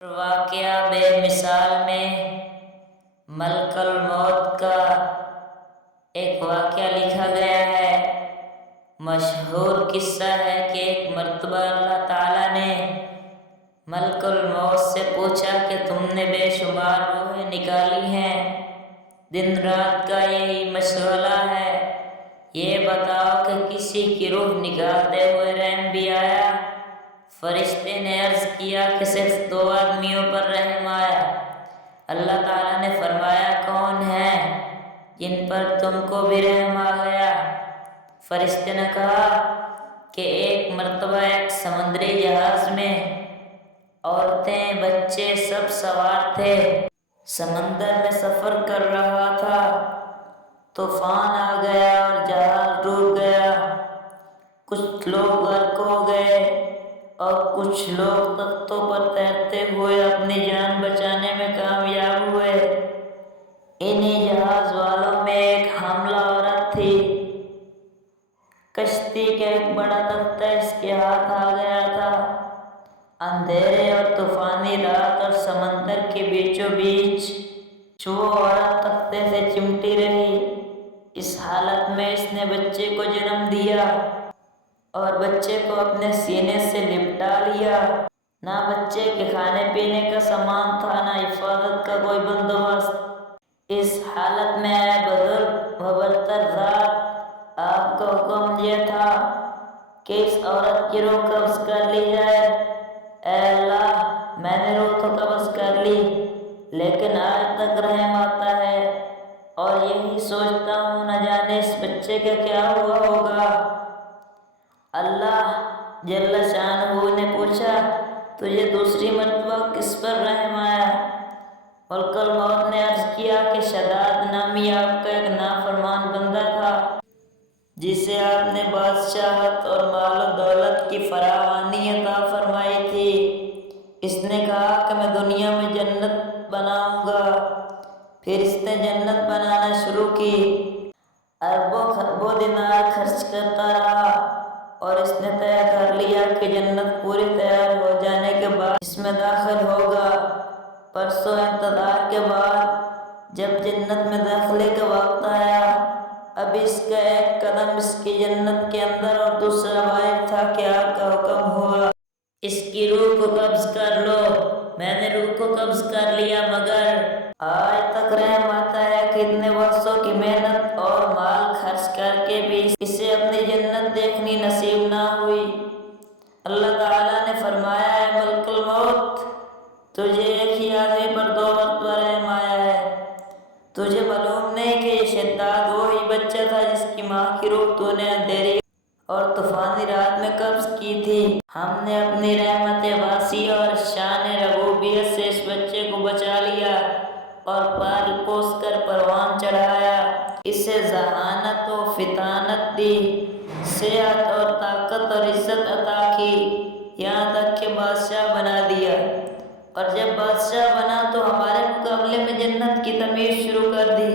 واقعہ بے مثال میں ملک الموت کا ایک واقعہ لکھا گیا ہے۔ مشہور قصہ ہے کہ ایک مرتبہ اللہ تعالیٰ نے ملک الموت سے پوچھا کہ تم نے بے شمار روحیں نکالی ہیں، دن رات کا یہی مشغلہ ہے، یہ بتاؤ کہ کسی کی روح نکالتے ہوئے رحم بھی آیا؟ فرشتے نے عرض کیا کہ صرف 2 آدمیوں پر رحم آیا۔ اللہ تعالیٰ نے فرمایا کون ہیں جن پر تم کو بھی رحم آ گیا؟ فرشتے نے کہا کہ ایک مرتبہ ایک سمندری جہاز میں عورتیں، بچے سب سوار تھے۔ سمندر میں سفر کر رہا تھا، طوفان آ گیا اور جہاز ڈوب گیا۔ کچھ لوگ غرق ہو گئے اور کچھ لوگ تختوں پر تیرتے ہوئے اپنی جان بچانے میں کامیاب ہوئے۔ انہی جہاز والوں میں ایک حاملہ عورت تھی۔ کشتی کا ایک بڑا تختہ اس کے ہاتھ آ گیا تھا۔ اندھیرے اور طوفانی رات اور سمندر کے بیچوں بیچ وہ عورت تختے سے چمٹی رہی۔ اس حالت میں اس نے بچے کو جنم دیا اور بچے کو اپنے سینے سے لپٹا لیا۔ نہ بچے کے کھانے پینے کا سامان تھا، نہ حفاظت کا کوئی بندوبست۔ اس حالت میں اے بزرگ و برتر ذات، آپ کا حکم یہ تھا کہ اس عورت کی روح قبض کر لی جائے۔ اے اللہ، میں نے روح تو قبض کر لی، لیکن آج تک رحم آتا ہے اور یہی سوچتا ہوں نہ جانے اس بچے کا کیا ہوا ہوگا۔ اللہ جل شانہ نے پوچھا تجھے دوسری مرتبہ کس پر رحم آیا؟ ملک الموت نے عرض کیا کہ شداد نامی آپ کا ایک نافرمان بندہ تھا، جسے آپ نے بادشاہت اور مال و دولت کی فراوانی عطا فرمائی تھی۔ اس نے کہا کہ میں دنیا میں جنت بناؤں گا۔ پھر اس نے جنت بنانا شروع کی، اربوں خربوں دینار خرچ کرتا رہا اور اس نے طے کر لیا کہ جنت پوری تیار ہو جانے کے بعد اس میں داخل ہوگا۔ برسوں انتظار کے بعد جب جنت میں داخلے کا وقت آیا، اب اس کا ایک قدم اس کی جنت کے اندر اور دوسرا باہر تھا کہ آپ کا حکم ہوا اس کی روح کو قبض کر لو۔ میں نے روح کو قبض کر لیا، مگر آج تک رحم آتا ہے کہ اتنے برسوں کی محنت اور مال خرچ کر کے بھی اسے اپنی جنت دیکھنی نصیب نہ ہوئی۔ اللہ تعالیٰ نے فرمایا اے ملک الموت، تجھے ایک ہی آدمی پر 2 مرتبہ رحم آیا ہے۔ تجھے معلوم نہیں کہ یہ شداد وہی بچہ تھا جس کی ماں کی روح تو نے اندھیری اور طوفانی رات میں قبض کی تھی۔ ہم نے اپنی رحمت واسعہ اور شان ربوبیت سے اس بچے کو بچا لیا اور پال پوس کر پروان چڑھایا، اسے ذہانت و فطانت دی، صحت اور طاقت اور عزت عطا کی، یہاں تک کہ بادشاہ بنا دیا۔ اور جب بادشاہ بنا تو ہمارے مقابلے میں جنت کی تعمیر شروع کر دی۔